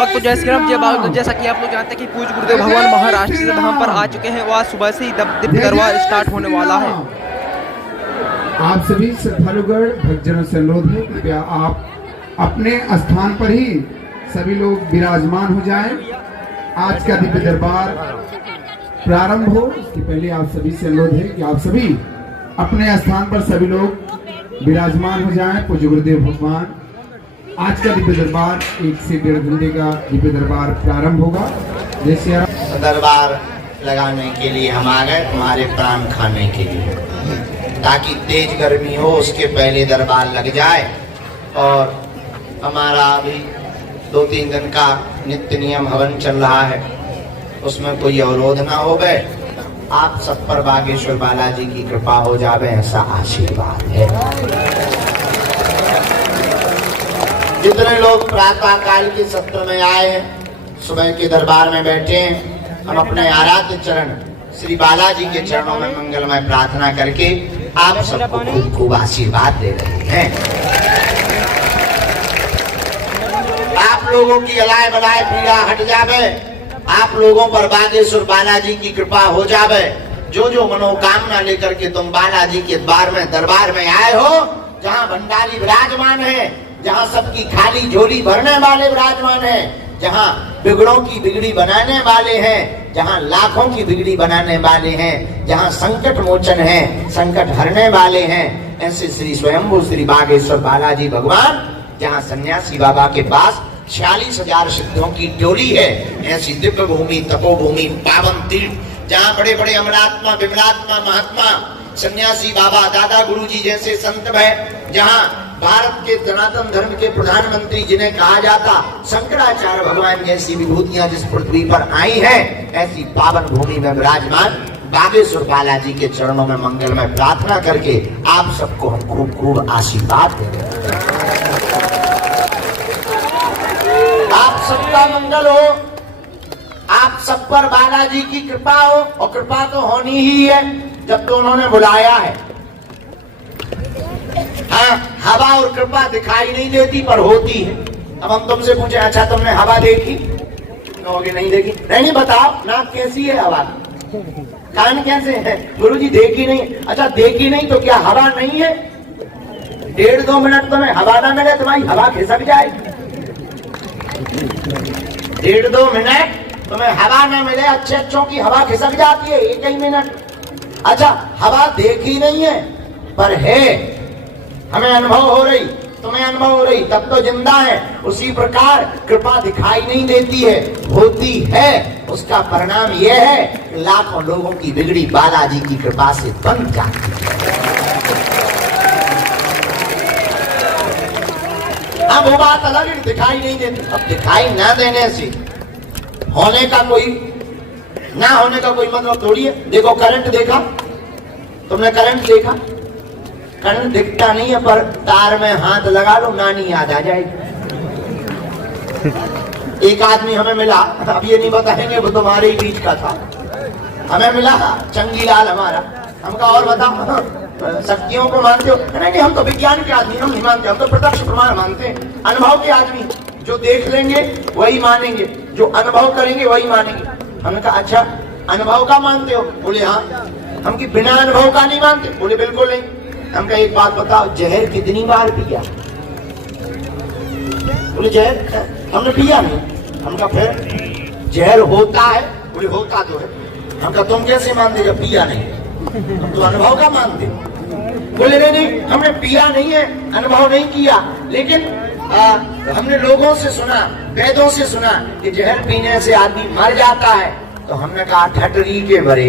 भक्त जय श्री राम जय बाबा। जैसा कि आप लोग जानते हैं कि पूज्य गुरुदेव भगवान महाराष्ट्र से धाम पर आ चुके हैं। वह सुबह से ही दिव्य दरबार स्टार्ट होने वाला है। आप सभी श्रद्धालुगण भक्तजनों से अनुरोध है, कृपया आप अपने स्थान पर ही सभी लोग विराजमान हो जाएं। आज का दिव्य दरबार प्रारंभ हो इसके पहले आप सभी से अनुरोध है कि आप सभी अपने स्थान पर सभी लोग विराजमान हो जाएं। पूज्य गुरुदेव भगवान आज का दिव्य दरबार 1 से 1.5 घंटे का दिव्य दरबार प्रारंभ होगा। जैसे दरबार लगाने के लिए हम आ गए, तुम्हारे प्राण खाने के लिए, ताकि तेज गर्मी हो उसके पहले दरबार लग जाए। और हमारा अभी 2-3 दिन का नित्य नियम हवन चल रहा है, उसमें कोई अवरोध ना हो गए। आप सब पर बागेश्वर बालाजी की कृपा हो जावे, ऐसा आशीर्वाद है। जितने लोग प्रातः काल के सत्र में आए हैं, सुबह के दरबार में बैठे हैं, हम अपने आराध्य चरण श्री बालाजी के चरणों में मंगलमय प्रार्थना करके आप सबको खूब खूब आशीर्वाद दे रहे हैं। आप लोगों की अलाय बलाय पीड़ा हट जावे, आप लोगों पर बागेश्वर बालाजी की कृपा हो जावे। जो जो मनोकामना लेकर के तुम बालाजी के द्वार में दरबार में आए हो, जहाँ भंडारी विराजमान है, जहाँ सबकी खाली झोली भरने वाले विराजमान हैं, जहाँ बिगड़ों की बिगड़ी बनाने वाले हैं, जहाँ लाखों की बिगड़ी बनाने वाले हैं, जहाँ संकट मोचन है, संकट हरने वाले हैं, ऐसे श्री स्वयंभू श्री बागेश्वर बालाजी भगवान, जहाँ सन्यासी बाबा के पास 46,000 सिद्धों की टोली है, ऐसी दिव्य भूमि तपोभूमि पावन तीर्थ, जहाँ बड़े बड़े अमरात्मा विमलात्मा महात्मा सन्यासी बाबा दादा गुरु जी जैसे संत है, जहाँ भारत के सनातन धर्म के प्रधानमंत्री जिन्हें कहा जाता शंकराचार्य भगवान जैसी विभूतियां जिस पृथ्वी पर आई हैं, ऐसी पावन भूमि में विराजमान बागेश्वर बालाजी के चरणों में मंगलमय प्रार्थना करके आप सबको हम खूब खूब आशीर्वाद दे रहे हैं। आप सबका मंगल हो, आप सब पर बालाजी की कृपा हो, और कृपा तो होनी ही है जब तो उन्होंने बुलाया है। हाँ, हवा और कृपा दिखाई नहीं देती पर होती है। अब हम तुमसे पूछे, अच्छा तुमने हवा देखी? कहोगे नहीं देखी। नहीं बताओ, नाक कैसी है हवा, कान कैसे है? गुरुजी देखी नहीं। अच्छा देखी नहीं तो क्या हवा नहीं है? 1.5-2 मिनट तुम्हें हवा ना मिले, तुम्हारी हवा खिसक जाएगी। 1.5-2 मिनट तुम्हें हवा ना मिले, अच्छों की हवा खिसक जाती है 1 ही मिनट। अच्छा हवा देखी नहीं है पर है, हमें अनुभव हो रही, तुम्हें अनुभव हो रही, तब तो जिंदा है। उसी प्रकार कृपा दिखाई नहीं देती है, होती है। उसका परिणाम यह है कि लाखों लोगों की बिगड़ी बालाजी की कृपा से बन जाती है। अब वो बात अलग है, दिखाई नहीं देती। अब दिखाई ना देने से होने का कोई ना होने का कोई मतलब थोड़ी है। देखो करंट देखा तुमने, करंट देखा, करंट दिखता नहीं है पर तार में हाथ लगा लो, नानी याद आ जाएगी। एक आदमी हमें मिला, अब ये नहीं बताएंगे वो तुम्हारे ही बीच का था, हमें मिला चंगीलाल हमारा। हमका और बताओ शक्तियों को मानते हो? नहीं हम तो विज्ञान के आदमी, हम नहीं मानते, हम तो प्रत्यक्ष प्रमाण मानते हैं। अनुभव के आदमी, जो देख लेंगे वही मानेंगे, जो अनुभव करेंगे वही मानेंगे। हमने कहा अच्छा अनुभव का मानते हो? बोले हाँ। हम कि बिना अनुभव का नहीं मानते? बोले बिल्कुल नहीं। हमका एक बात बताओ, जहर कितनी बार पिया? बोले जहर हमने पिया नहीं। हमका फिर जहर होता है? बोले होता तो है। हमका तुम कैसे मानते जब पिया नहीं? हम तो अनुभव का मानते। बोले नहीं हमने पिया नहीं है, अनुभव नहीं किया, लेकिन हमने लोगों से सुना, वेदों से सुना कि जहर पीने से आदमी मर जाता है। तो हमने कहा ठटरी के भरे,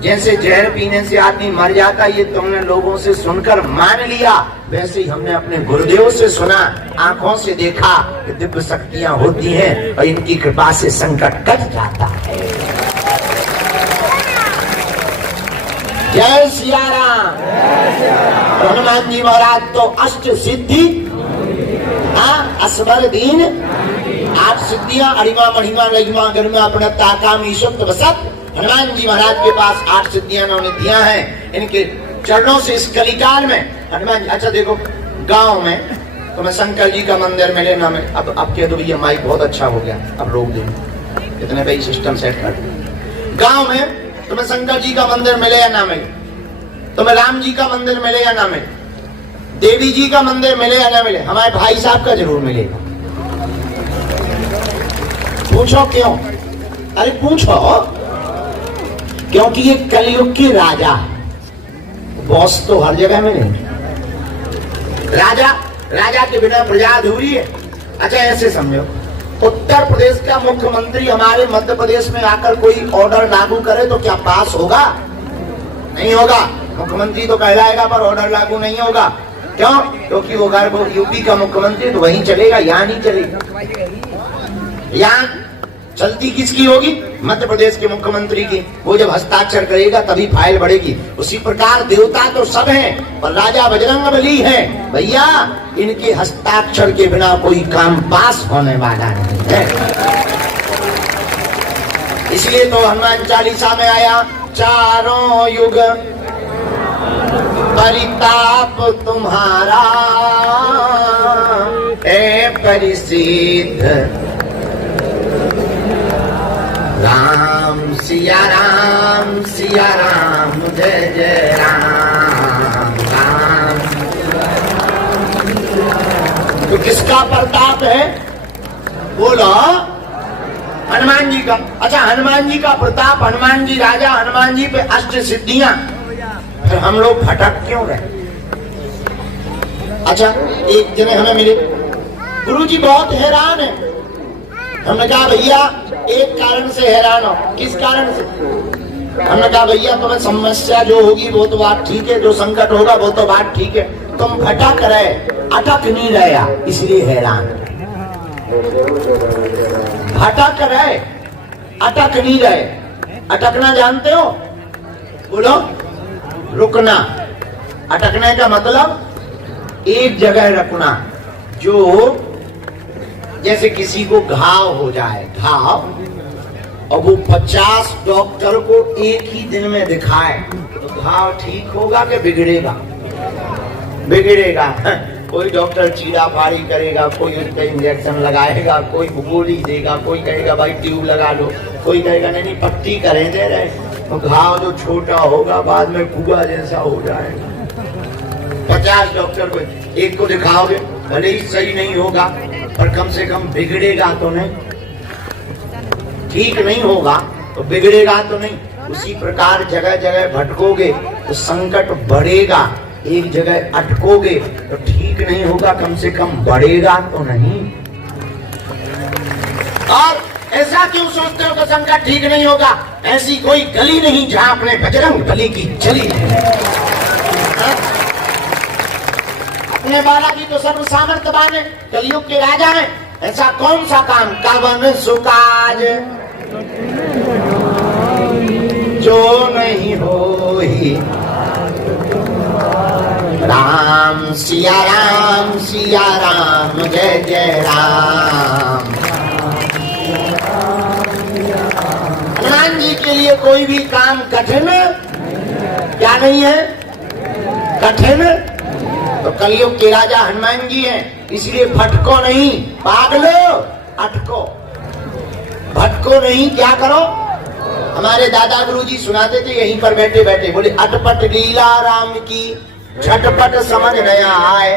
जैसे जहर पीने से आदमी मर जाता, ये तुमने लोगों से सुनकर मान लिया, वैसे ही हमने अपने गुरुदेव से सुना, आंखों से देखा कि दिव्य शक्तियां होती हैं और इनकी कृपा से संकट कट जाता है। जय सिया राम। हनुमान जी महाराज तो अष्ट सिद्धि, असबर दीन, 8 सिद्धियां, अरिमा महिमा लहिमा गरिमा प्रणता काम ईश्वर वसत। हनुमान जी महाराज के पास 8 सिद्धियां उन्होंने दिया है। इनके चरणों से इस कलिकाल में हनुमान जी, अच्छा देखो गांव में तुम्हें शंकर जी का मंदिर मिले ना मिले, अब कह दो ये माइक बहुत अच्छा हो गया, अब रोक दे, इतने भाई सिस्टम सेट कर दो। गांव में तुम्हें शंकर जी का मंदिर मिले या ना मिले, तुम्हें राम जी का मंदिर मिले या ना मिले, देवी जी का मंदिर मिले या ना मिले, हमारे भाई साहब का जरूर मिलेगा। पूछो क्यों? अरे पूछो, क्योंकि ये कलयुग के राजा है, बॉस तो हर जगह मिलेंगे। राजा के बिना प्रजा अधूरी है। अच्छा ऐसे समझो, उत्तर प्रदेश का मुख्यमंत्री हमारे मध्य प्रदेश में आकर कोई ऑर्डर लागू करे तो क्या पास होगा? नहीं होगा। मुख्यमंत्री तो कहलाएगा पर ऑर्डर लागू नहीं होगा। क्यों? क्योंकि वो अगर वो यूपी का मुख्यमंत्री तो वहीं चलेगा, यहाँ नहीं चलेगा। यहाँ चलती किसकी होगी? मध्य प्रदेश के मुख्यमंत्री की। वो जब हस्ताक्षर करेगा तभी फाइल बढ़ेगी। उसी प्रकार देवता तो सब हैं पर राजा बजरंगबली है भैया, इनके हस्ताक्षर के बिना कोई काम पास होने वाला नहीं है। इसलिए तो हनुमान चालीसा में आया, चारों युग परिताप तुम्हारा है परिसिद्ध, राम सिया राम जय जय राम राम। तो किसका प्रताप है? बोलो, हनुमान जी का। अच्छा हनुमान जी का प्रताप, हनुमान जी राजा, हनुमान जी पे अष्ट सिद्धियां, फिर हम लोग भटक क्यों रहे? अच्छा एक जने हमें मिले, गुरुजी बहुत हैरान है। हमने कहा भैया एक कारण से हैरान हो। किस कारण से? हमने कहा भैया तुम्हें समस्या जो होगी वो तो बात ठीक है, जो संकट होगा वो तो बात ठीक है, तुम भटक रहे, अटक नहीं रहा, इसलिए हैरान। भटक रहे, अटक नहीं रहे। अटकना जानते हो? बोलो। रुकना। अटकने का मतलब एक जगह रखना। जो जैसे किसी को घाव हो जाए, घाव, और वो 50 डॉक्टर को एक ही दिन में दिखाए तो घाव ठीक होगा कि बिगड़ेगा? बिगड़ेगा। कोई डॉक्टर चीरा फाड़ी करेगा, कोई उस पे इंजेक्शन लगाएगा, कोई गोली देगा, कोई कहेगा भाई ट्यूब लगा लो, कोई कहेगा नहीं पट्टी करें दे रहे, तो घाव जो छोटा होगा बाद में कुआ जैसा हो जाएगा। 50 डॉक्टर को एक को दिखाओगे, भले ही सही नहीं होगा पर कम से कम बिगड़ेगा तो नहीं, ठीक नहीं होगा तो बिगड़ेगा तो नहीं। उसी प्रकार जगह जगह भटकोगे तो संकट बढ़ेगा, एक जगह अटकोगे तो ठीक नहीं होगा, कम से कम बढ़ेगा तो नहीं। और ऐसा क्यों सोचते हो कि संकट ठीक नहीं होगा? ऐसी कोई गली नहीं जहां अपने बजरंगबली की चली नहीं। अपने बालाजी तो सर्व सामर्थ्यवान है, कलयुग के राजा है। ऐसा कौन सा काम कवन सुकाज जो नहीं हो ही, राम सिया राम जय जय राम। हनुमान जी के लिए कोई भी काम कठिन क्या नहीं है? कठिन। तो कलयुग के राजा हनुमान जी हैं, इसलिए भटको नहीं, पागलो, अटको। भटको नहीं, क्या करो? हमारे दादा गुरुजी सुनाते थे यहीं पर बैठे बैठे, बोले अटपट लीला राम की झटपट समझ नया आए,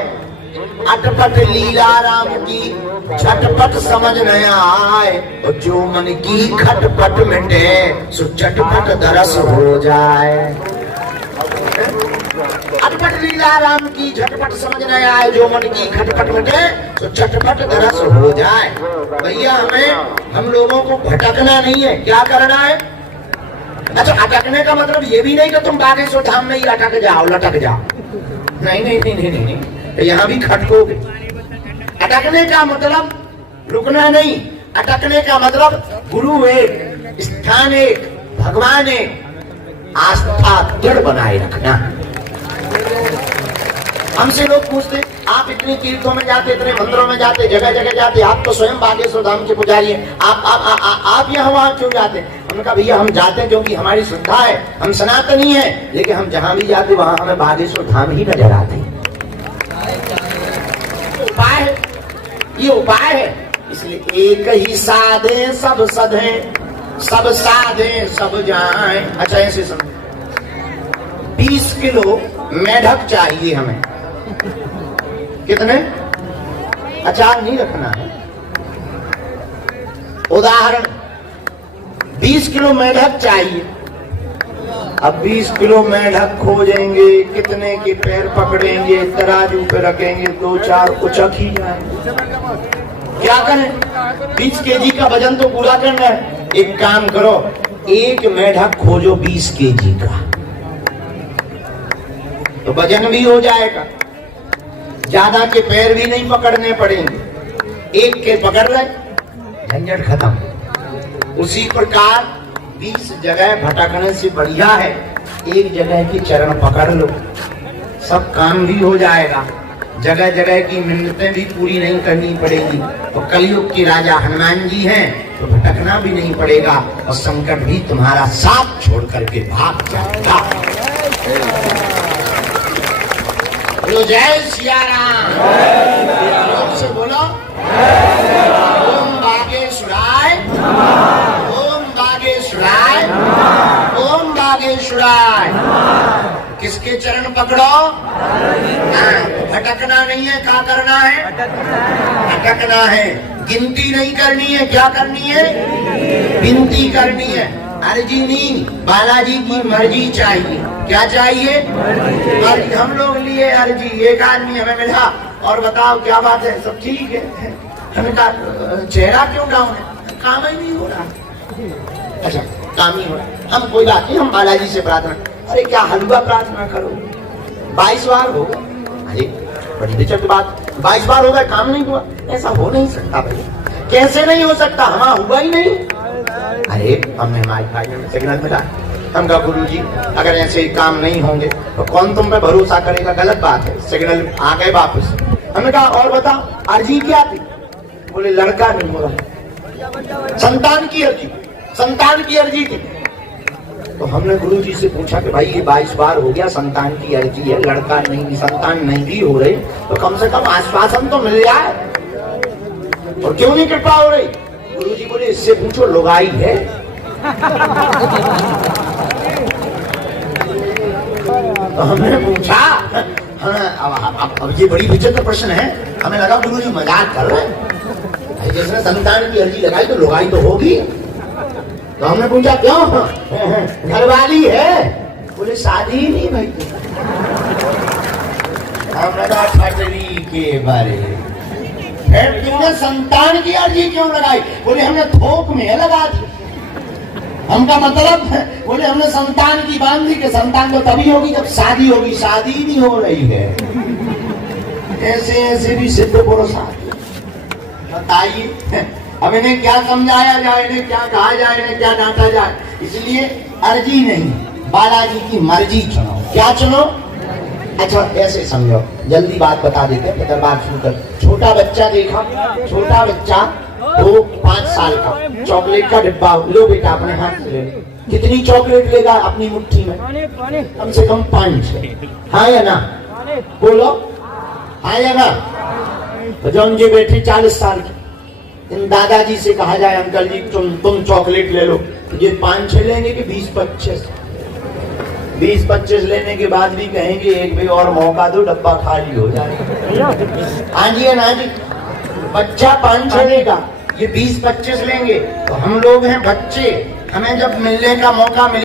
अटपट लीला राम की झटपट समझ नया आए, और जो मन की खटपट मिटे सो झटपट दरस हो जाए। अटपट लीला राम की झटपट समझ न आए, जो मन की खटपट मिटे तो झटपट दरस हो जाए। भैया हम लोगों को भटकना नहीं है, क्या करना है? अच्छा अटकने का मतलब ये भी नहीं कि तुम बागेश्वर धाम में ही अटक जाओ, लटक जाओ। नहीं नहीं नहीं नहीं, नहीं, नहीं। यहाँ भी खटकोगे। अटकने का मतलब रुकना नहीं, अटकने का मतलब गुरु एक, स्थान एक, भगवान एक, आस्था दृढ़ बनाए रखना। हमसे लोग पूछते आप इतने तीर्थों में जाते, इतने मंदिरों में जाते, जगह जगह जाते, आप तो स्वयं बागेश्वर धाम के पुजारी हैं, आप यहाँ वहां क्यों जाते? हमने कहा भैया हम जाते हैं क्योंकि हमारी श्रद्धा है, हम सनातनी है, लेकिन हम जहां भी जाते वहां हमें बागेश्वर धाम ही नजर आते हैं। उपाय है, ये उपाय है। इसलिए एक ही साधे सब सधे, सब साधे सब जाए। अच्छा ऐसे समझ, 20 किलो मेढक चाहिए हमें। कितने? अचार नहीं रखना है। उदाहरण, 20 किलो मेढक चाहिए। अब 20 किलो मेढक खोजेंगे, कितने के पैर पकड़ेंगे, तराजू पे रखेंगे, 2-4 उचक ही जाएंगे। क्या करें? 20 केजी का वजन तो पूरा करना है। एक काम करो, एक मेढक खोजो 20 केजी का, तो वजन भी हो जाएगा, ज्यादा के पैर भी नहीं पकड़ने पड़ेंगे, एक के पकड़ रहे, झंझट खत्म। उसी प्रकार 20 जगह भटकने से बढ़िया है एक जगह की चरण पकड़ लो, सब काम भी हो जाएगा, जगह जगह की मिन्नतें भी पूरी नहीं करनी पड़ेगी। तो कलयुग के राजा हनुमान जी हैं तो भटकना भी नहीं पड़ेगा और संकट भी तुम्हारा साथ छोड़ करके भाग जाएगा। बोलो जय सिया राम, जोर से बोलो ओम बागेश्वराय, ओम बागेश्वराय, ओम बागेश्वराय। किसके चरण पकड़ो? भटकना नहीं है, क्या करना है? भटकना है। गिनती नहीं करनी है, क्या करनी है? गिनती करनी है। अर्जी नहीं, बालाजी की मर्जी चाहिए। क्या चाहिए? मर्जी। हम लोग लिए अर्जी, एक आदमी हमें मिला और बताओ क्या बात है, सब ठीक है। हमें कहा चेहरा क्यों डाउन है? काम ही नहीं हो रहा। अच्छा काम ही हो रहा, हम कोई बात नहीं, हम बालाजी से प्रार्थना। अरे क्या हलवा प्रार्थना करो, 22 बार होगा। अरे बड़ी दिक्कत बात, 22 बार होगा काम नहीं हुआ, ऐसा हो नहीं सकता भाई। कैसे नहीं हो सकता? हमारा हुआ ही नहीं। अरे हमने हमारे में सिग्नल मिला, हम कहा गुरु जी अगर ऐसे ही काम नहीं होंगे तो कौन तुम पे भरोसा करेगा? गलत बात है। सिग्नल आ गए वापस। हमने कहा और बता अर्जी क्या थी? बोले लड़का नहीं हो रहा, संतान की अर्जी, संतान की अर्जी थी। तो हमने गुरु जी से पूछा कि भाई ये 22 बार हो गया, संतान की अर्जी है, लड़का नहीं, संतान नहीं भी हो रही, तो कम से कम आश्वासन तो मिल जाए, और क्यों नहीं कृपा हो रही? गुरु जी बोले इससे पूछो लुगाई है। तो हमने पूछा, अब ये बड़ी विचित्र प्रश्न है। हमें लगा गुरु जी मजाक कर रहे हैं, जिसने संतान की अर्जी लगाई तो लुगाई तो होगी। तो हमने पूछा क्यों? घरवाली है। बोले शादी ही नहीं भाई। हमने कहा ठटरी के बारे, फिर तुमने संतान की अर्जी क्यों लगाई? बोले हमने थोक में लगा दी। हमका मतलब है, बोले हमने संतान की बांधी के संतान तो तभी होगी जब शादी होगी, शादी नहीं हो रही है। ऐसे ऐसे भी सिद्ध पुरुष आते। बताइए अब इन्हें क्या समझाया जाए, इन्हें क्या कहा जाए, इन्हें क्या डांटा जाए? इसलिए अर्जी नहीं, बालाजी की मर्जी चुनो। क्या चुनो? अच्छा ऐसे समझो, जल्दी बात बता देते हैं, दरबार शुरू कर। छोटा बच्चा देखा, छोटा बच्चा 2-5 साल का, चॉकलेट का डिब्बा लो बेटा अपने हाथ से ले लो। कितनी चॉकलेट लेगा अपनी मुट्ठी में? कम से कम 5। हाँ या ना? बोलो हाँ या ना? तो जौन जी बैठी 40 साल की, इन दादाजी से कहा जाए अंकल जी तुम चॉकलेट ले लो, ये 5-6 लेंगे कि 20-25? 20-25 लेने के बाद भी कहेंगे एक भी और मौका दो, डब्बा खाली हो जाएगा। हाँ जी है ना जी? बच्चा 5-6 लेगा, ये 20-25 लेंगे। तो हम लोग हैं बच्चे, हमें जब मिलने का मौका मिले